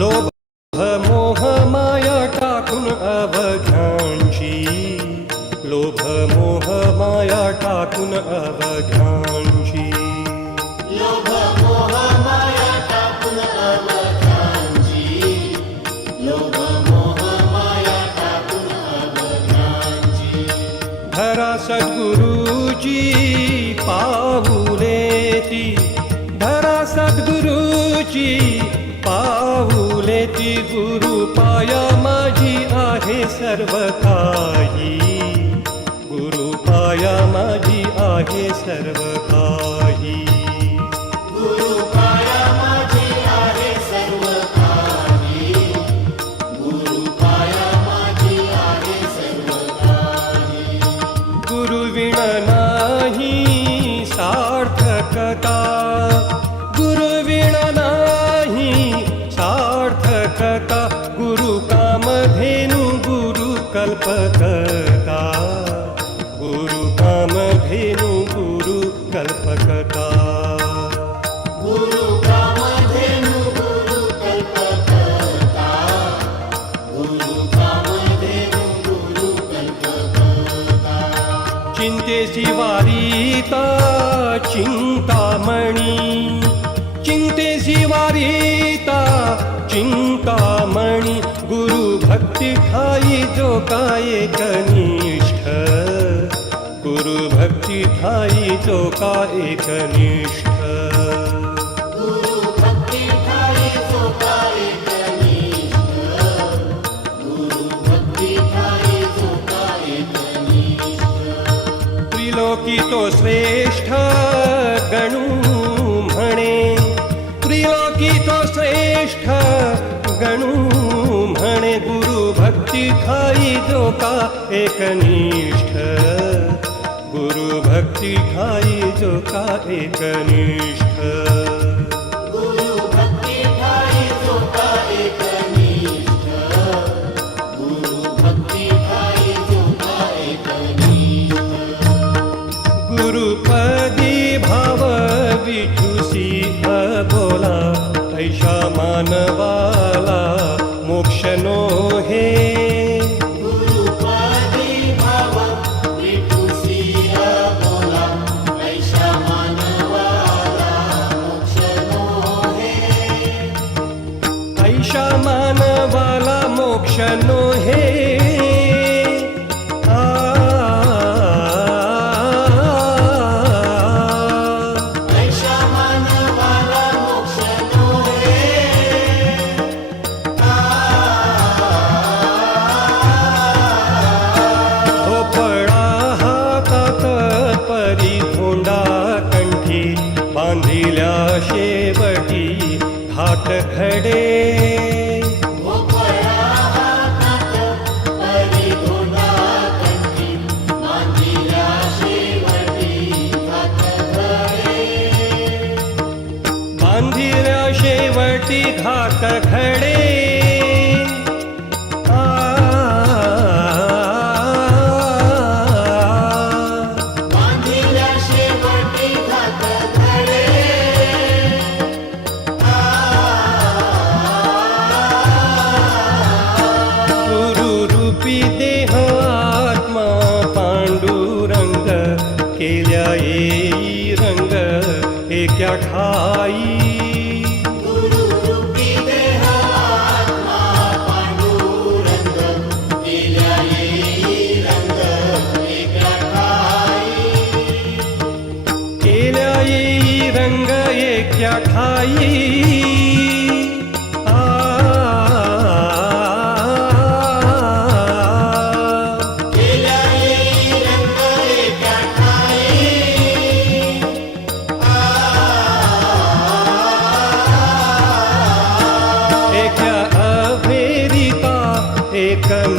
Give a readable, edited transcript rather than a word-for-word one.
लोभ मोह माया टाकून अवघ्यांची, लोभ मोह माया टाकून अवघ्यांची, लोभ मोह माया टाकून अवघ्यांची, लोभ मोह माया टाकून अवघ्यांची. धरा सद्गुरूची पाऊले ती, धरा सद्गुरूची पाऊले ती. गुरु पाया माझी आहे सर्व काही, गुरु पाया माझी आहे सर्व काही. गुरु पाया माझी आहे सर्व काही, गुरु पाया माझी आहे सर्व काही. गुरु विण नाही सार्थकता, गुरु विण नाही सार्थकता. गुरु कामधेनु गुरु कल्पकता, गुरु कामधेनु गुरु कल्पकता. गुरु कामधेनु गुरु कल्पकता, गुरु कामधेनु गुरु कल्पकता. चिंतेची वारीता चिंतामणी, चिंतेची वारीता चिंतामणी. गुरु भक्ती ठाई जो काय एकनिष्ठ, गुरु भक्ती ठाई जो का एकनिष्ठ. गुरु भक्ती ठाई जो का एकनिष्ठ, गुरु भक्ती ठाई जो का एकनिष्ठ. त्रिलोकी तो श्रेष्ठ गणू म्हणे, त्रिलोकी तो श्रेष्ठ गणू म्हणे. गुरु भक्ती ठाई जो का एकनिष्ठ, गुरु भक्ती ठाई जो का एकनिष्ठ. गुरु भक्ती ठाई जो का एकनिष्ठ, गुरु भक्ती ठाई जो का एकनिष्ठ. गुरुपदी भाव विठुसी अबोला, ऐशा मानवाला मोक्ष नो हे. गुरुपदी भाव विठुसी अबोला, ऐशा मानवाला मोक्ष नो हे. ऐशा मानवाला मोक्ष नो हे. ऐशा मानवाला मोक्ष नो हे. भोपळा हातात परी धोंडा कंठी, बांधिल्या शेवटी घाट खडे. भोपळा हातात परी धोंडा कंठी, बांधिल्या शेवटी घाट खडे. बांधिल्या शेवटी घाट खडे. बांधिल्या शेवटी घाट खडे. गुरु रूपी देह आत्मा पांडुरंग, केल्या येई रंग एका ठाई. गुरु रूपी देह आत्मा पांडुरंग, केल्या येई रंग एका ठाई. केल्या येई रंग एका ठाई.